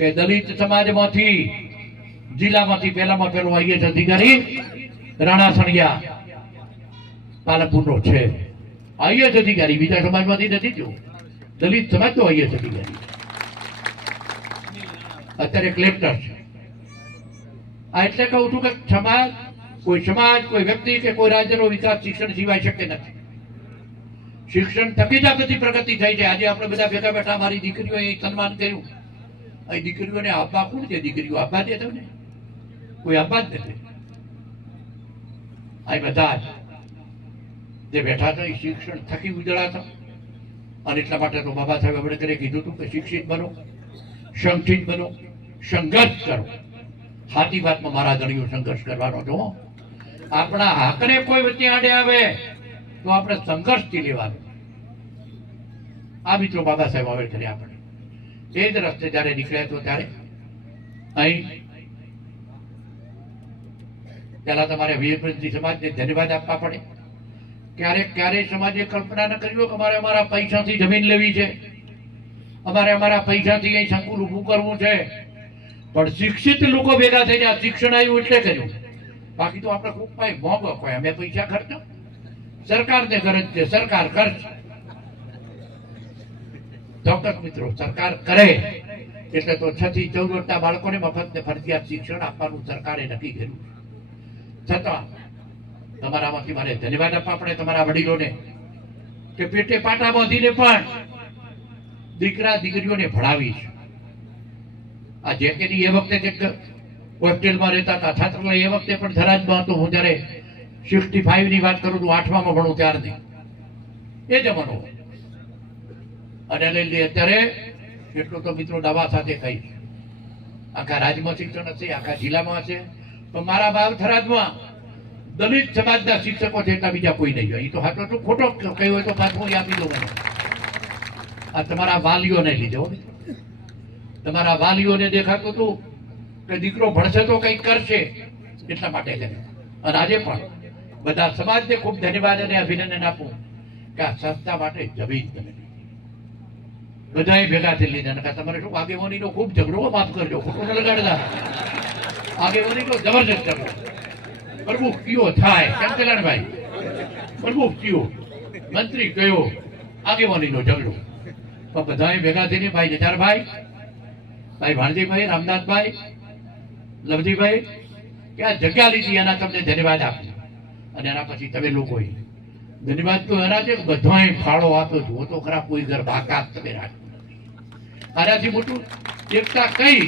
કે દલિત સમાજમાંથી જિલ્લામાંથી પહેલામાં પહેલો આઈએસ અધિકારી રાણા સણિયા પાલનપુરનો છે. આઈએસ અધિકારી બીજા સમાજમાંથી નથી થયો, દલિત સમાજનો આઈએસ અધિકારી અત્યારે કલેક્ટર છે. આ એટલે કહું છું કે સમાજ કોઈ વ્યક્તિ કે કોઈ રાજ્યનો વિકાસ શિક્ષણ સિવાય શક્ય નથી. શિક્ષણ થકી જ આ બધી પ્રગતિ થઈ છે. આજે આપણે બધા ભેગા બેઠા મારી દીકરીઓએ સન્માન કર્યું. અહીં દીકરીઓને આપવા કોણ છે? દીકરીઓ આપવા દે તમને? કોઈ આપવા જ નથી. આ બધા જે બેઠા હતા એ શિક્ષણ થકી ઉજળા હતા. અને એટલા માટે તો બાબા સાહેબ આંબેડકરે કીધું હતું કે શિક્ષિત બનો, સંગઠિત બનો, સંઘર્ષ કરો. સાચી વાતમાં મારા ધણીઓ સંઘર્ષ કરવાનો જો આપણા હકને કોઈ વચ્ચે આડે આવે તો આપણે સંઘર્ષથી લેવાનું. આ મિત્રો બાબા સાહેબ આંબેડકરે આપણે એ જ રસ્તે જયારે નીકળ્યા તો ત્યારે અહીં પેલા તમારે વીરભદ્રજી સમાજને ધન્યવાદ આપવા પડે. ક્યારેય સમાજે કલ્પના ન કરી કે અમારે અમારા પૈસાથી જમીન લેવી છે, અમારે અમારા પૈસાથી અહીં સંકુલ ઊભું કરવું છે. પણ શિક્ષિત લોકો ભેગા થઈને આ શિક્ષણ આવ્યું એટલે કર્યું. બાકી તો આપણે ખૂબ ભાઈ મોંઘો હોય, અમે પૈસા ખર્ચો, સરકારને ગરજ છે, સરકાર કરશે. ચોક્કસ મિત્રો સરકાર કરે એટલે તો 6 થી 14 વર્ષના બાળકોને મફત ને ફરજિયાત શિક્ષણ આપવાનું સરકારે નક્કી કર્યું. છતાં તમારામાંથી મારે ધન્યવાદ આપવા પડે તમારા વડીલોને કે પેટે પાટા બાંધીને પણ દીકરા દીકરીઓને ભણાવીશ. આ જે કે એ વખતે હોસ્ટેલમાં રહેતા હતા છાત્રાલય, એ વખતે પણ થરાદમાં હતો. હું જયારે 65 ની વાત કરું છું, 8માં ભણું ત્યારથી એ જમાનો. અને લઈ અત્યારે એટલું તો મિત્રો દવા સાથે કહીશ, આખા રાજ્યમાં શિક્ષણ હશે, આખા જિલ્લામાં હશે. પણ મારા બાપ થરાદમાં દલિત સમાજના શિક્ષકો છે એટલા બીજા કોઈ નહીં હોય. એ તો હાથો તો ખોટો કહ્યું હોય તો પાછું આપી દો મને. આ તમારા વાલીઓને લીધે, તમારા વાલીઓને દેખાતું હતું કે દીકરો ભણશે તો કંઈક કરશે એટલા માટે છે. અને આજે પણ બધા સમાજને ખૂબ ધન્યવાદ અને અભિનંદન આપું કે આ સંસ્થા માટે જમીન તમે બધાએ ભેગા થઈ લીધા. તમારે શું આગેવાનીનો ખૂબ ઝઘડો, માફ કરજો ખોટો ન લગાડતા, આગેવાનીનો જબરજસ્ત ઝઘડો. પ્રમુખ કયો થાય કેમ કલ્યાણભાઈ, પ્રમુખ કયો, મંત્રી કયો, આગેવાનીનો ઝઘડો. પણ બધાએ ભેગા થઈને ભાઈ નજારભાઈ, ભાઈ ભાણજીભાઈ, રામનાથભાઈ, લવજીભાઈ કે આ જગ્યા લીધી એના તમને ધન્યવાદ આપ્યો. અને એના પછી તમે લોકોએ ધન્યવાદ તો એના છે બધાએ ફાળો આપ્યો. જુઓ તો ખરા કોઈ ઘર બાકાત તમે રાખ્યું. આનાથી મોટું એકતા કઈ?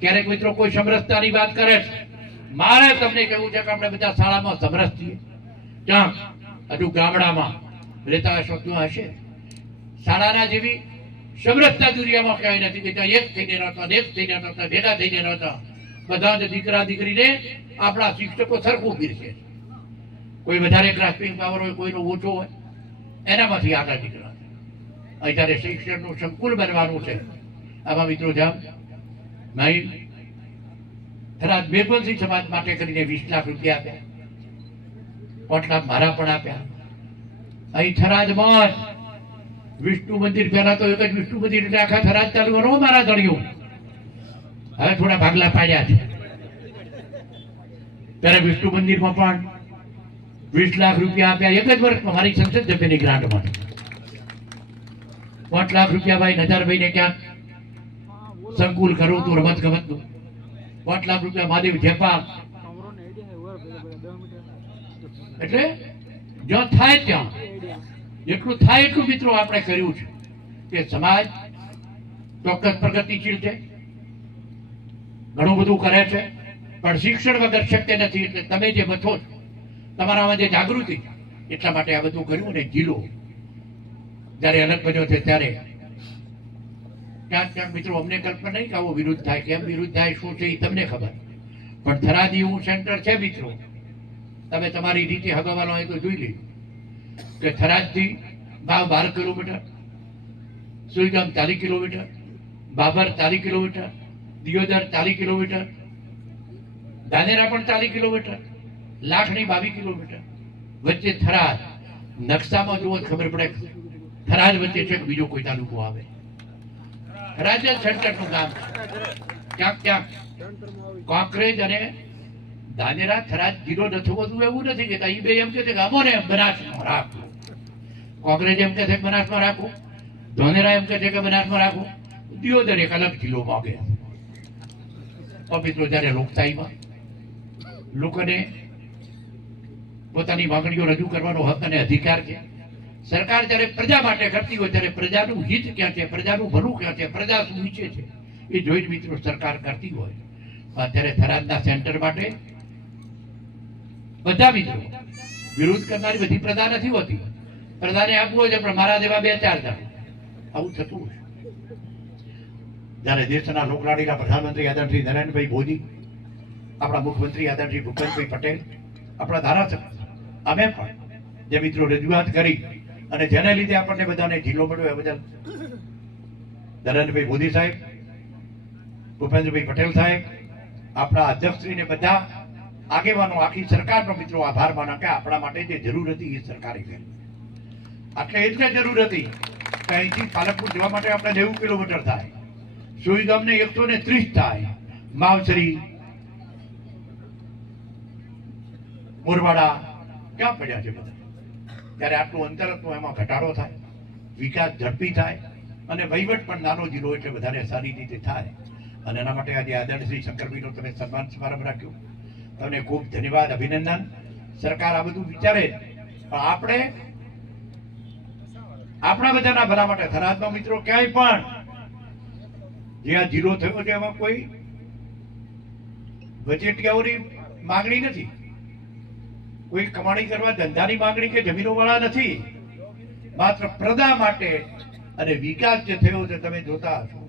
ક્યારેક મિત્રો કોઈ સમરસતાની વાત કરે છે. મારે તમને કહેવું છે કે આપણે બધા શાળામાં સમરસ છીએ. ક્યાં હજુ ગામડામાં રહેતા હશો ત્યાં હશે. શાળાના જેવી સમરસતા દુનિયામાં ક્યાંય નથી. બેટા એક થઈને રહેતા, એક થઈને રહેતા, ભેગા થઈને રહેતા. બધા જ દીકરા દીકરીને આપણા શિક્ષકો સરખું પીરસે. કોઈ વધારે ગ્રાસ્પિંગ પાવર હોય, કોઈનો ઓછો હોય, એનામાંથી આગળ નીકળવા. અત્યારે શિક્ષણનું સંકુલ બનવાનું છે. આમાં મિત્રો જામ નહીં થરાદ બેરબલસિંહ સમાજ માટે કરીને 20 લાખ રૂપિયા આપ્યા, 5 લાખ મારા પણ આપ્યા. અહીં થરાદમાં વિષ્ણુ મંદિર, પહેલા તો એક જ વિષ્ણુ મંદિર એટલે આખા થરાદ ચાલુ કરો મારા ધણીઓ. હવે થોડા ભાગલા પાડ્યા છે. ત્યારે વિષ્ણુ મંદિરમાં પણ 20 લાખ રૂપિયા આપ્યા એક જ વર્ષમાં મારી સંસદ સભ્યની ગ્રાન્ટમાં. 5 લાખ રૂપિયા ભાઈ નજારભાઈને ક્યાંક સંકુલ કરવું હતું રમત ગમતનું. 5 લાખ રૂપિયા મહાદેવ જેપા. એટલે જ્યાં થાય ત્યાં જેટલું થાય એટલું મિત્રો આપણે કર્યું છે કે સમાજ ચોક્કસ પ્રગતિશીલ છે, ઘણું બધું કરે છે. પણ શિક્ષણ વગર શક્ય નથી. એટલે તમે જે બચો છો, તમારામાં જે જાગૃતિ, એટલા માટે આ બધું કર્યું. અને જિલ્લો જયારે અલગ બન્યો છે ત્યારે ક્યાંક મિત્રો અમને કલ્પના નહીં કે આવો વિરુદ્ધ થાય, કેમ વિરુદ્ધ થાય, શું છે એ તમને ખબર. પણ થરાદ એવું સેન્ટર છે મિત્રો, તમે તમારી રીતે હગાવાનો હોય તો જોઈ લીધું કે થરાદથી ભાવ 12 kilometre, Suigam 40 kilometre, Bhabhar 40 kilometre, Deodar 40 kilometre, Dhanera પણ 40 કિલોમીટર, લાખણી 22 કિલોમીટર વચ્ચે થરાદ. નકશામાં જુઓ ખબર પડે થરાદ વચ્ચે છે કે બીજો કોઈ તાલુકો આવે. રાજ્ય સેન્ટરનું કામ ક્યાંક ક્યાંક કોંકરેજ અને ધાનેરા થરાદ જિલ્લો નથી હોતું એવું નથી કે એ બે એમ કે છે કે અમોને બનાસમાં રાખવું, કોંકરેજ એમ કે છે બનાસમાં રાખવું, ધાનેરા એમ કે છે કે બનાસમાં રાખવું, દિયોદર એક અલગ જિલ્લો માગે. મિત્રો જયારે લોકશાહીમાં લોકોને પોતાની માંગણીઓ રજૂ કરવાનો હક અને અધિકાર છે. સરકાર જ્યારે પ્રજા માટે કરતી હોય ત્યારે પ્રજાનું હિત ક્યાં છે, પ્રજાનું ભલું ક્યાં છે, પ્રજા શું ઈચ્છે છે એ જોઈને મિત્રો સરકાર કરતી હોય. અત્યારે થરાદના સેન્ટર માટે બધા મિત્રો વિરોધ કરનારી બધી પ્રજા નથી હોતી. પ્રજાને આપવું હોય છે પણ મારા જેવા 2-4 જણ આવું થતું હોય. જ્યારે દેશના લોકલાડીના પ્રધાનમંત્રી આદરણીય નરેન્દ્રભાઈ મોદી, આપણા મુખ્યમંત્રી આદરણીય ભૂપેન્દ્રભાઈ પટેલ, આપણા ધારાસભ્ય, અમે પણ જે મિત્રો રજૂઆત કરી અને જેને લીધે આપણને બધાને જિલ્લો મળ્યો એ બદલ નરેન્દ્રભાઈ મોદી સાહેબ, ભૂપેન્દ્રભાઈ પટેલ સાહેબ, આપણા અધ્યક્ષશ્રીને બધા આગેવાનો, આખી સરકારનો મિત્રો આભાર માનો કે આપણા માટે જે જરૂર હતી એ સરકારે કરી. એટલે એટલે જરૂર હતી કે અહીંથી પાલનપુર જવા માટે આપણે 90 કિલોમીટર થાય, સુઈગામને 130 થાય, માવસરી મોરવાડા ક્યાં પડ્યા છે બધા. ત્યારે આટલું અંતર હતું, એમાં ઘટાડો થાય, વિકાસ ઝડપી થાય અને વહીવટ પણ નાનો જિલ્લો એટલે વધારે સારી રીતે થાય. અને એના માટે આજે આદરણીય શ્રી શંકરભાઈનો તમે સન્માન સમારંભ રાખ્યો. તમને ખૂબ ધન્યવાદ, અભિનંદન. સરકાર આ બધું વિચારે પણ આપણે આપણા બધાના ભલા માટે થરાદમાં મિત્રો ક્યાંય પણ જે આ જિલ્લો થયો છે એમાં કોઈ વચેટિયાઓની માંગણી નથી, કોઈ કમાણી કરવા ધંધાની માંગણી કે જમીનો વાળા નથી, માત્ર પ્રજા માટે અને વિકાસ જે થયો છે તમે જોતા હશો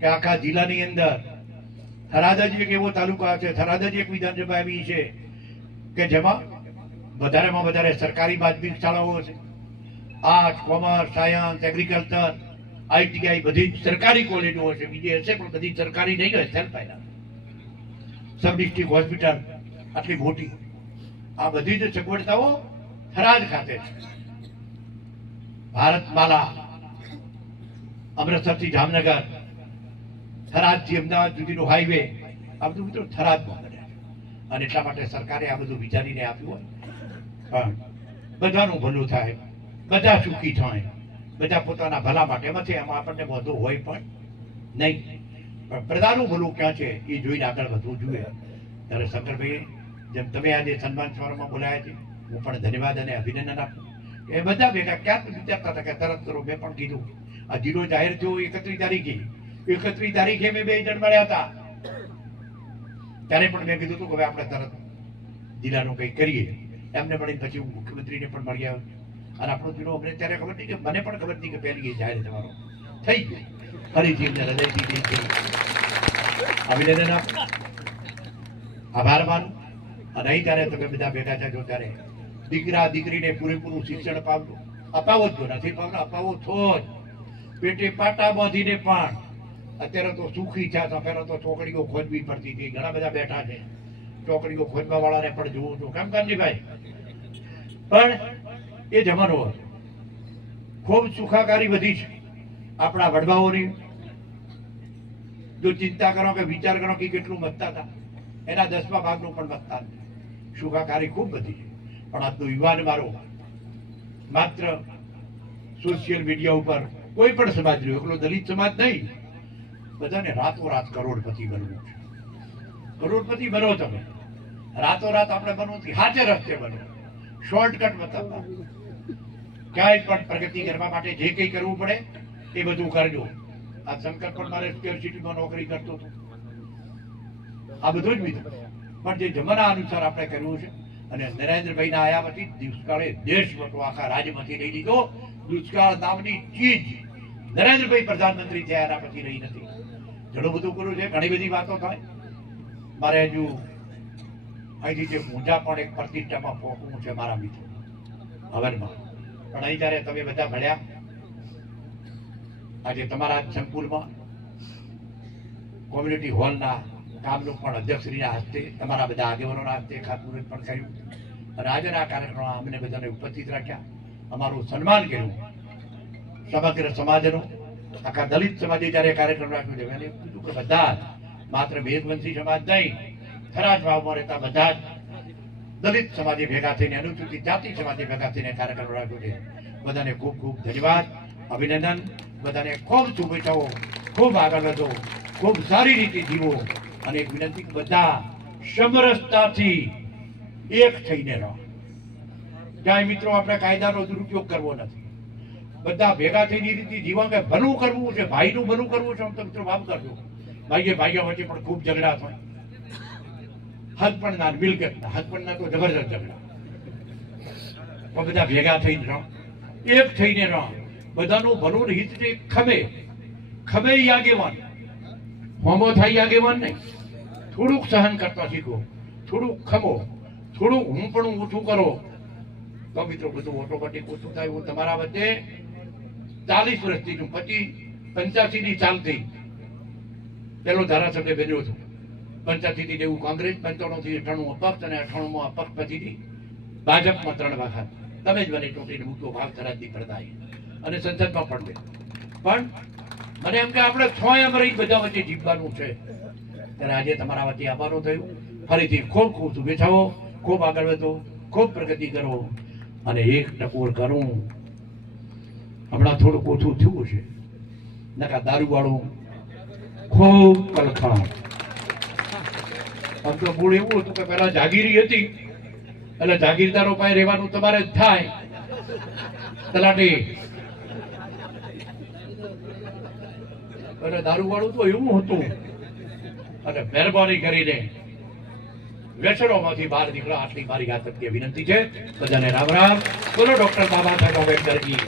કે આખા જિલ્લાની અંદર થરાદ જ એક એવો તાલુકા છે, થરાદ જ એક વિધાનસભા એવી છે કે જેમાં વધારેમાં વધારે સરકારી માધ્યમિક શાળાઓ છે. Arts, commerce, science, agriculture, ITI બધી સરકારી કોલેજો હશે, બીજી હશે પણ બધી સરકારી નહીં હોય, self finance. Sub district hospital આટલી મોટી, આ બધી જ સગવડતાઓ થરાદ ખાતે છે. ભારતમાલા અમૃતસરથી જામનગર, થરાદથી અમદાવાદ સુધીનો હાઈવે, આ બધું મિત્રો થરાદમાં બન્યા છે. અને એટલા માટે સરકારે આ બધું વિચારીને આપ્યું હોય પણ બધાનું ભલું થાય, બધા સુખી થાય, બધા પોતાના ભલા માટે એમાંથી એમાં આપણને વધુ હોય પણ નહીં, પણ પ્રજાનું ભલું ક્યાં છે એ જોઈને આગળ વધવું જોઈએ. ત્યારે શંકરભાઈ જેમ તમે આજે સન્માન સમારોહમાં બોલાયા છે, હું પણ ધન્યવાદ અને અભિનંદન આપું. એ બધા ભેગા ક્યાંક વિચારતા હતા કે તરત કરો. મેં પણ કીધું આ જિલ્લો જાહેર થયો 31 તારીખે, 31 તારીખે મેં 2 જણ મળ્યા હતા, ત્યારે પણ મેં કીધું હતું કે હવે આપણે તરત જિલ્લાનું કંઈક કરીએ. એમને મળી પછી હું મુખ્યમંત્રીને પણ મળી આવ્યો અને આપણો જિલ્લો અમને ત્યારે ખબર નહીં કે મને પણ ખબર નહીં કે પહેલી જાહેર થવાનો થઈ ગયો. ફરીથી એમને હૃદયથી અભિનંદન આપું, આભાર માનું. અને અહીં ત્યારે તમે બધા ભેગા થજો ત્યારે દીકરા દીકરીને પૂરેપૂરું શિક્ષણ અપાવો જ નથી પાવનો, અપાવો થો જ. પેટે પાટા બાંધીને પણ અત્યારે તો સુખી થયા હતા. પહેલા તો ચોકડીઓ ખોદવી પડતી હતી, ઘણા બધા બેઠા છે ચોકડીઓ ખોદવા વાળાને પણ જોવું છું. કેમ કાનજીભાઈ? પણ એ જમાનો હતો, ખૂબ સુખાકારી વધી છે આપણા વડવાઓની. જો ચિંતા કરો કે વિચાર કરો કે કેટલું મતતા હતા, એના 10મા ભાગનું પણ મતતા નથી. સુખાકારી ખૂબ વધી છે. પણ આજનો યુવાન મારો માત્ર સોશિયલ મીડિયા ઉપર કોઈ પણ સમાજ રહ્યો, એકલો દલિત સમાજ નહીં, બધાને રાતોરાત કરોડપતિ બનવું છે. કરોડપતિ બનો તમે, રાતોરાત આપણે બનવું નથી, સાચે રસ્તે બનો, શોર્ટકટ બતાવવા. ક્યાંય પણ પ્રગતિ કરવા માટે જે કંઈ કરવું પડે એ બધું કરજો. આ શંકર પણ મારે સ્ક્વેર સિટીમાં નોકરી કરતો હતો, આ બધું જ બીજું પણ જે જમાના અનુસાર આપણે કરવું છે. અને નરેન્દ્રભાઈના આયા પછી દુષ્કાળે દેશવટો આખા રાજ્યમાંથી લઈ લીધો. દુષ્કાળ નામની ચીજ નરેન્દ્રભાઈ પ્રધાનમંત્રી થયા એના પછી રહી નથી. ઘણું બધું કર્યું છે, ઘણી બધી વાતો થાય. મારે હજુ અહીંથી જે ઊંઝા પણ એક પ્રતિષ્ઠામાં પહોંચવું છે મારા મિત્રો હવનમાં. પણ અહીં જ્યારે તમે બધા મળ્યા આજે તમારા સંકુલમાં કોમ્યુનિટી હોલના કામનું પણ અધ્યક્ષશ્રીના હસ્તે, તમારા બધા આગેવાનોના હસ્તે ખાતમુહૂર્ત પણ કર્યું. અને આજના કાર્યક્રમમાં અમને બધાને ઉપસ્થિત રાખ્યા, અમારું સન્માન કર્યું સમગ્ર સમાજનું. આખા દલિત સમાજે જયારે કાર્યક્રમ રાખ્યો છે એને કીધું કે બધા માત્ર મેઘવંશી સમાજ નહીં, થરાદ વાવમાં રહેતા બધા જ દલિત સમાજે ભેગા થઈને, અનુસૂચિત જાતિ સમાજે ભેગા થઈને કાર્યક્રમ રાખ્યો છે. બધાને ખૂબ ખૂબ ધન્યવાદ, અભિનંદન. બધાને ખૂબ શુભેચ્છાઓ. ખૂબ આગળ વધો, ખૂબ સારી રીતે જીવો. અને એક વિનંતી કે બધા સમરસતાથી એક થઈને રહો. ક્યાંય મિત્રો આપણે કાયદાનો દુરુપયોગ કરવો નથી. બધા ભેગા થઈને એ રીતે જીવવા કે ભલું કરવું છે, ભાઈનું ભલું કરવું છે. આમ તો મિત્રો માફ કરજો, ભાઈએ ભાઈઓ વચ્ચે પણ ખૂબ ઝઘડા થાય. હદ પણ ના, મિલકત ના, હદ પણ ના તો જબરજસ્ત ઝઘડા. પણ બધા ભેગા થઈને રહો, એક થઈને રહો. બધાનું ભલું હિત છે. ખમે આગેવાન, હોમો થાય આગેવાન નહીં. થોડુંક સહન કરતા શીખો, થોડુંક ખમો, થોડુંક હું પણ ઓછું કરો તો મિત્રો બધું ઓટોમેટિક ઓછું થાય. હું તમારા વચ્ચે 40 વર્ષથી છું, 85 ની ચાલ થઈ પેલો ધારાસભ્ય બન્યો છું. 85 થી જેવું કોંગ્રેસ, 95 થી 98 અપક્ષ અને 98 અપક્ષ પછીથી ભાજપમાં 3 વખત તમે જ મને ચૂંટીને મૂકતો ભાગ થરાદની પડતા અને સંસદમાં પણ બે. પણ મને એમ કે આપણે 6 અમરી બધા વચ્ચે જીવવાનું છે. ત્યારે આજે તમારા વચ્ચે આવવાનું થયું. ફરીથી ખૂબ ખૂબ શુભેચ્છાઓ. ખૂબ આગળ વધો, ખૂબ પ્રગતિ કરો. અને એક ટકોર કરું, હમણાં થોડુંક ઓછું થયું છે, નકા દારૂ વાળું ખૂબ કલખાણ. આમ તો મૂળ એવું હતું કે પેલા જાગીરી હતી એટલે જાગીરદારો પાસે રહેવાનું તમારે જ થાય. તલાટી એટલે દારૂ વાળું તો એવું હતું. અને મહેરબાની કરીને વ્યસનોમાંથી બહાર નીકળો, આટલી મારી યાત્રા વિનંતી છે. બધાને રામ રામ. બોલો ડોક્ટર બાબા સાહેબ આંબેડકરજી.